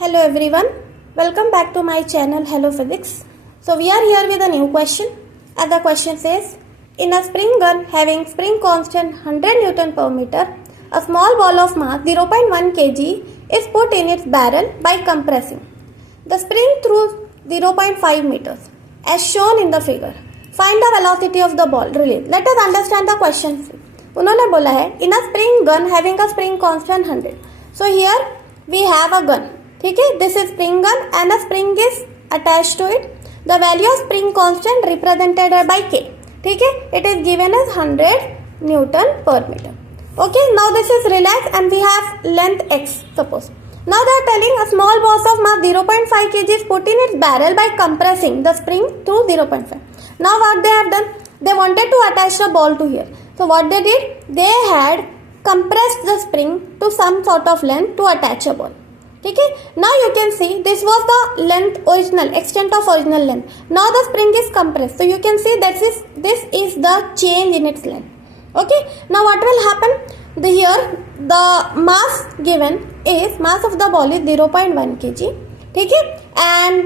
Hello everyone, welcome back to my channel Hello Physics. So we are here with a new question, and the question says, in a spring gun having spring constant 100 Newton per meter, a small ball of mass 0.1 kg is put in its barrel by compressing the spring through 0.5 meters as shown in the figure. Find the velocity of the ball released. Let us understand the question. उन्होंने बोला है in a spring gun having a spring constant 100. So here we have a gun. ठीक है, this is spring gun and a spring is attach to it. The value of spring constant represented by K. ठीक है, it is given as 100 newton per metre. Okay, now this is relaxed and we have length x suppose. Now they are telling a small boss of mass 0.5 kg is put in its barrel by compressing the spring through 0.5. Now what they have done, they wanted to attach the ball to here. So what they did, they had compressed the spring to some sort of length to attach a ball. ठीक है, now you can see this was the length original extent of original length. Now the spring is compressed, so you can see that this is the change in its length. Okay, now what will happen, here the mass given is mass of the ball is 0.1 kg. ठीक है, and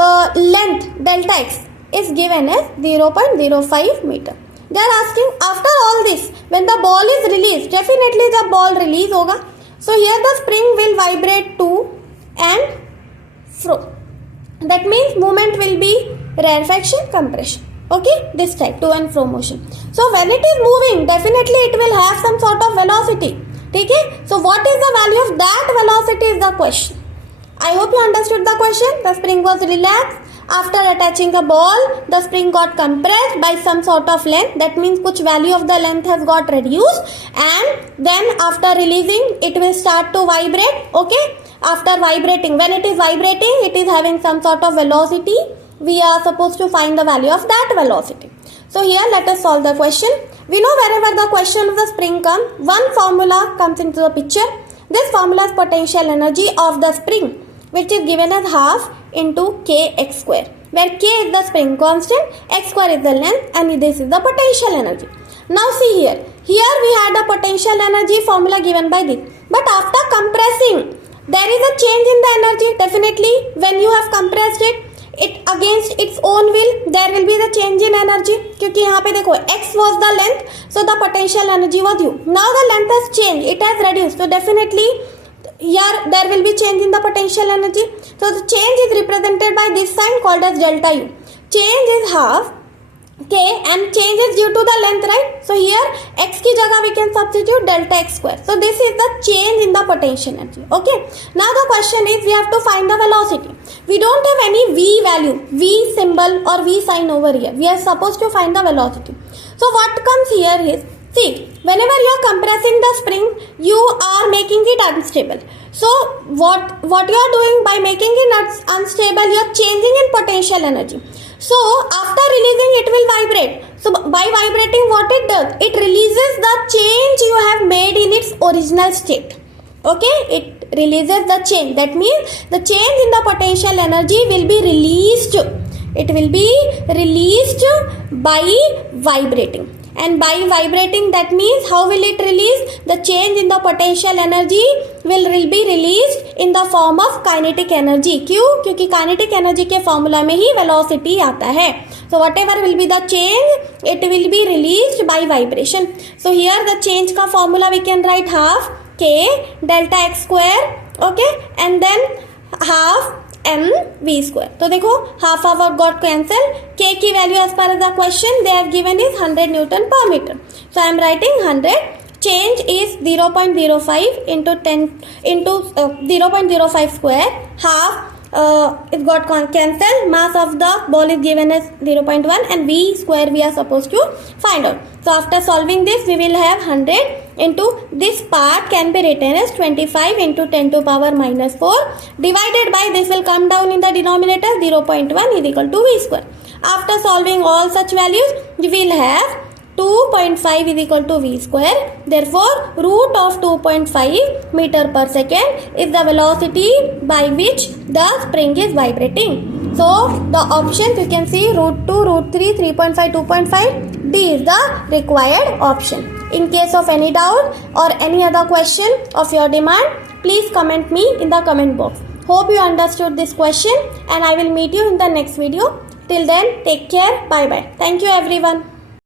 the length delta x is given as 0.05 meter. They are asking after all this when the ball is released, definitely the ball release होगा. So here the spring will vibrate to and fro. That means movement will be rarefaction, compression. Okay, this type to and fro motion. So when it is moving, definitely it will have some sort of velocity. ठीक है, so what is the value of that velocity is the question. I hope you understood the question. The spring was relaxed. After attaching the ball, the spring got compressed by some sort of length. That means कुछ value of the length has got reduced, and then after releasing, it will start to vibrate. Okay, after vibrating, when it is vibrating, it is having some sort of velocity. We are supposed to find the value of that velocity. So here, let us solve the question. We know wherever the question of the spring comes, one formula comes into the picture. This formula is potential energy of the spring, which is given as half into kx square, where k is the spring constant, x square is the length, and this is the potential energy. Now see here we had a potential energy formula given by this, but after compressing there is a change in the energy. Definitely when you have compressed it against its own will, there will be the change in energy. क्योंकि यहाँ पे देखो x was the length, so the potential energy was u. Now the length has changed, it has reduced, so definitely here there will be change in the potential energy. So the change is represented by this sign called as delta u. Change is half k and change is due to the length, right? So here x की जगह we can substitute delta x square. So this is the change in the potential energy. Okay, now the question is we have to find the velocity. We don't have any v value, v symbol or v sign over here. We are supposed to find the velocity. So what comes here is, see, whenever you are compressing the spring, you are making it unstable. So what you are doing by making it unstable, you are changing in potential energy. So after releasing, it will vibrate. So by vibrating, what it does, it releases the change you have made in its original state. Okay, it releases the change. That means the change in the potential energy will be released. It will be released by vibrating. And by vibrating, that means how will it release? The change in the potential energy will be released in the form of kinetic energy. क्यों? क्योंकि kinetic energy के formula में ही velocity आता है. So whatever will be the change, it will be released by vibration. So here the change का formula we can write half k delta x square. Okay, and then half m v square. तो देखो half got cancelled. K की value as per the question they have given is 100 Newton per meter. So I am writing 100. Change is 0.05 into 10 into 0.05 square. Half it got cancelled. Mass of the ball is given as 0.1 and v square we are supposed to find out. So after solving this, we will have 100 into this part can be written as 25 into 10 to power minus 4 divided by this will come down in the denominator 0.1 is equal to v square. After solving all such values, we will have 2.5 is equal to v square. Therefore, root of 2.5 meter per second is the velocity by which the spring is vibrating. So the options you can see root 2, root 3, 3.5, 2.5. D is the required option. In case of any doubt or any other question of your demand, please comment me in the comment box. Hope you understood this question and I will meet you in the next video. Till then, take care. Bye bye. Thank you everyone.